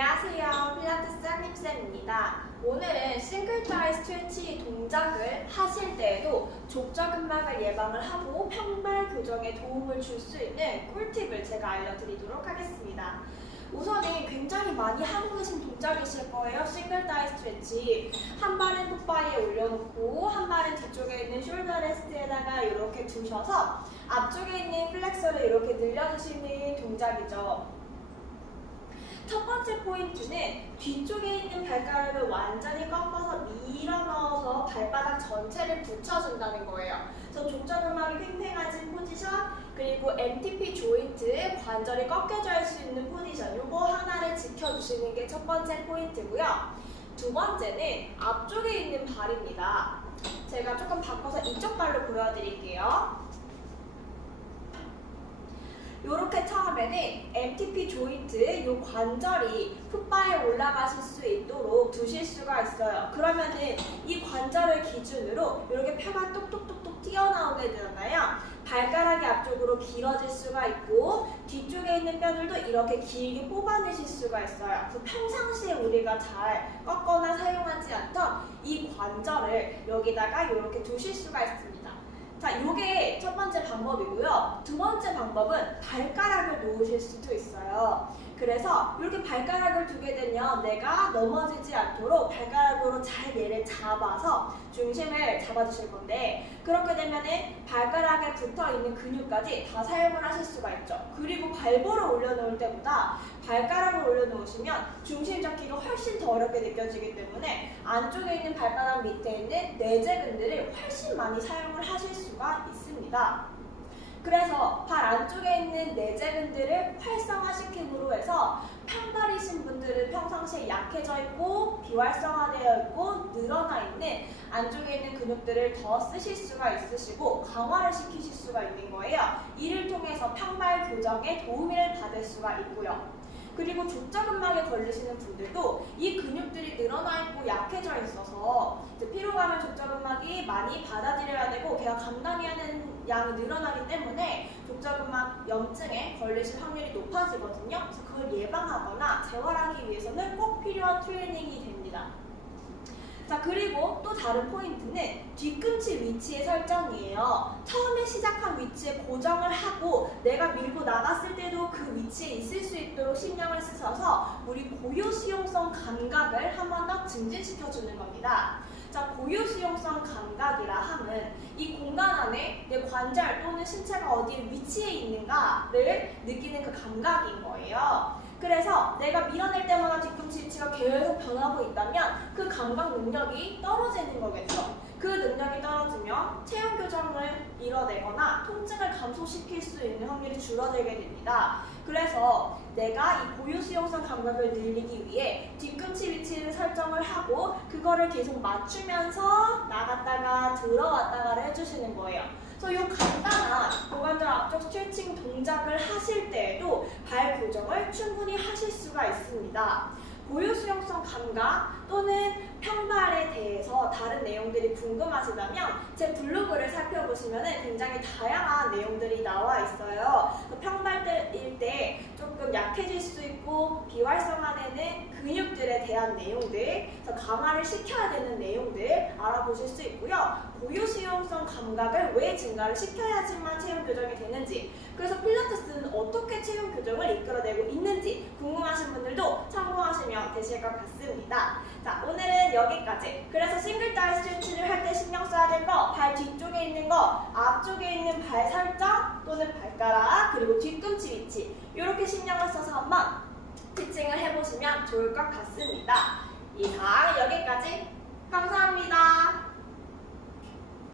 안녕하세요. 필라테스 한림쌤입니다. 오늘은 싱글 타이 스트레치 동작을 하실 때에도 족저근막을 예방을 하고 평발 교정에 도움을 줄 수 있는 꿀팁을 제가 알려드리도록 하겠습니다. 우선은 굉장히 많이 하고 계신 동작이실 거예요. 싱글 타이 스트레치. 한 발은 풋바위에 올려놓고 한 발은 뒤쪽에 있는 숄더 레스트에다가 이렇게 두셔서 앞쪽에 있는 플렉서를 이렇게 늘려주시는 동작이죠. 포인트는 뒤쪽에 있는 발가락을 완전히 꺾어서 밀어 넣어서 발바닥 전체를 붙여준다는 거예요. 그래서 족저근막이 팽팽해진 포지션, 그리고 MTP 조인트 관절이 꺾여져 있을 수 있는 포지션, 요거 하나를 지켜주시는 게 첫 번째 포인트고요. 두 번째는 앞쪽에 있는 발입니다. 제가 조금 바꿔서 이쪽 발로 보여드릴게요. 처음에는 MTP 조인트 요 관절이 풋바에 올라가실 수 있도록 두실 수가 있어요. 그러면은 이 관절을 기준으로 이렇게 뼈가 똑똑똑똑 튀어나오게 되잖아요. 발가락이 앞쪽으로 길어질 수가 있고 뒤쪽에 있는 뼈들도 이렇게 길게 뽑아내실 수가 있어요. 그래서 평상시에 우리가 잘 꺾거나 사용하지 않던 이 관절을 여기다가 이렇게 두실 수가 있습니다. 자, 요게 첫 번째 방법이고요. 두 번째 방법은 발가락을 놓으실 수도 있어요. 그래서 이렇게 발가락을 두게 되면 내가 넘어지지 않도록 발가락으로 잘 얘를 잡아서 중심을 잡아주실 건데 그렇게 되면은 발가락에 붙어 있는 근육까지 다 사용을 하실 수가 있죠. 그리고 발볼을 올려놓을 때보다 발가락을 올려 놓으시면 중심 잡기가 훨씬 더 어렵게 느껴지기 때문에 안쪽에 있는 발가락 밑에 있는 내재근들을 훨씬 많이 사용을 하실 수가 있습니다. 그래서 발 안쪽에 있는 내재근들을 활성화시킴으로 해서 평발이신 분들은 평상시에 약해져 있고 비활성화되어 있고 늘어나 있는 안쪽에 있는 근육들을 더 쓰실 수가 있으시고 강화를 시키실 수가 있는 거예요. 이를 통해서 평발 교정에 도움을 받을 수가 있고요. 그리고 족저근막에 걸리시는 분들도 이 근육들이 늘어나 있고 약해져 있어서 피로감을 족저근막이 많이 받아들여야 되고 걔가 감당해야 하는 양이 늘어나기 때문에 족저근막 염증에 걸리실 확률이 높아지거든요. 그래서 그걸 예방하거나 재활하기 위해서는 꼭 필요한 트레이닝이 됩니다. 자 그리고 또 다른 포인트는 뒤꿈치 위치의 설정이에요. 처음에 시작한 위치에 고정을 하고 내가 밀고 나갔을 때도 그 위치에 있을 수 있도록 신경을 쓰셔서 우리 고유 수용성 감각을 한 번 더 증진시켜주는 겁니다. 자 고유 수용성 감각이라 함은 이 공간 안에 내 관절 또는 신체가 어디에 위치해 있는가를 느끼는 그 감각인 거예요. 내가 밀어낼 때마다 뒤꿈치 위치가 계속 변하고 있다면 그 감각 능력이 떨어지는 거겠죠. 그 능력이 떨어지면 체형 교정을 이뤄내거나 통증을 감소시킬 수 있는 확률이 줄어들게 됩니다. 그래서 내가 이 고유 수용성 감각을 늘리기 위해 뒤꿈치 위치를 설정을 하고 그거를 계속 맞추면서 나갔다가 들어왔다가를 해주시는 거예요. 그래서 이 간단한 고관절 앞쪽 스트레칭 동작을 하실 발 교정을 충분히 하실 수가 있습니다. 고유 수용성 감각 또는 평발에 대해서 다른 내용들이 궁금하시다면 제 블로그를 살펴보시면 굉장히 다양한 내용들이 나와 있어요. 평발일 때 조금 약해질 수 있고 비활성화되는 근육들에 대한 내용들, 강화를 시켜야 되는 내용들 알아보실 수 있고요. 고유 수용성 감각을 왜 증가를 시켜야지만 체형 교정이 되는지, 그래서 필라테스는 어떻게 체형 교정을 이끌어내고 있는지 궁금하신 분들도 참고하시면 되실 것 같습니다. 자, 오늘은 여기까지. 그래서 싱글 다이 스트레치를 할때 신경 써야 될 거, 발 뒤쪽에 있는 거, 앞쪽에 있는 발 설정 또는 발가락, 그리고 뒤꿈치 위치 이렇게 신경을 써서 한번 티칭을 해보시면 좋을 것 같습니다. 이상 여기까지 감사합니다.